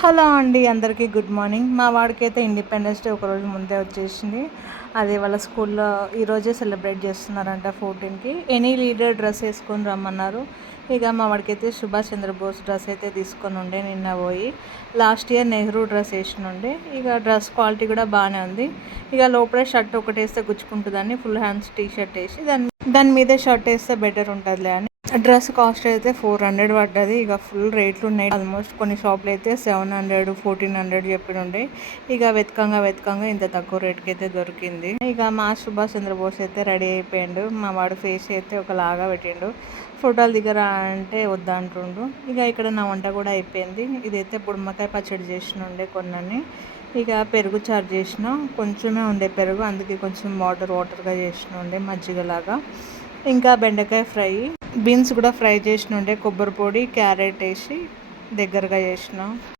Hello అండి, అందరికీ good morning. మా వాడికైతే ఇండిపెండెన్స్ డే ఒకరోజు ముందే వచ్చేసింది. అది వాళ్ళ స్కూల్లో ఈరోజే సెలబ్రేట్ చేస్తున్నారంట 14కి. ఎనీ లీడర్ డ్రెస్ వేసుకొని రమ్మన్నారు. ఇక మా వాడికైతే సుభాష్ చంద్రబోస్ డ్రెస్ అయితే తీసుకొని ఉండే నిన్న పోయి. లాస్ట్ ఇయర్ నెహ్రూ డ్రెస్ వేసినుండే. ఇక డ్రెస్ క్వాలిటీ కూడా బాగానే ఉంది. ఇక లోపలే షర్ట్ ఒకటి వేస్తే గుచ్చుకుంటుందని ఫుల్ హ్యాండ్స్ టీ షర్ట్ వేసి దాని మీదే షర్ట్ వేస్తే బెటర్ ఉంటుందిలే అని డ్రెస్ కాస్ట్ అయితే 400 పడ్డది. ఇక ఫుల్ రేట్లు ఉన్నాయి. ఆల్మోస్ట్ కొన్ని షాప్లు అయితే 700 1400 చెప్పినుండే. ఇక వెతకంగా ఇంత తక్కువ రేట్కి అయితే దొరికింది. ఇక మా సుభాష్ చంద్రబోస్ అయితే రెడీ అయిపోయిండు. మా వాడు ఫేస్ అయితే ఒకలాగా పెట్టిండు. ఫోటోలు దిగరా అంటే వద్దంటుండు. ఇక ఇక్కడ నా వంట కూడా అయిపోయింది. ఇదైతే బుడమకాయ పచ్చడి చేసినుండే కొన్ని. ఇక పెరుగు చారు చేసిన, కొంచెమే ఉండే పెరుగు, అందుకే కొంచెం వాటర్గా చేసినుండే మజ్జిగలాగా. ఇంకా బెండకాయ ఫ్రై, బీన్స్ కూడా ఫ్రై చేసినుండే, కొబ్బరి పొడి క్యారెట్ వేసి దగ్గరగా చేసిన.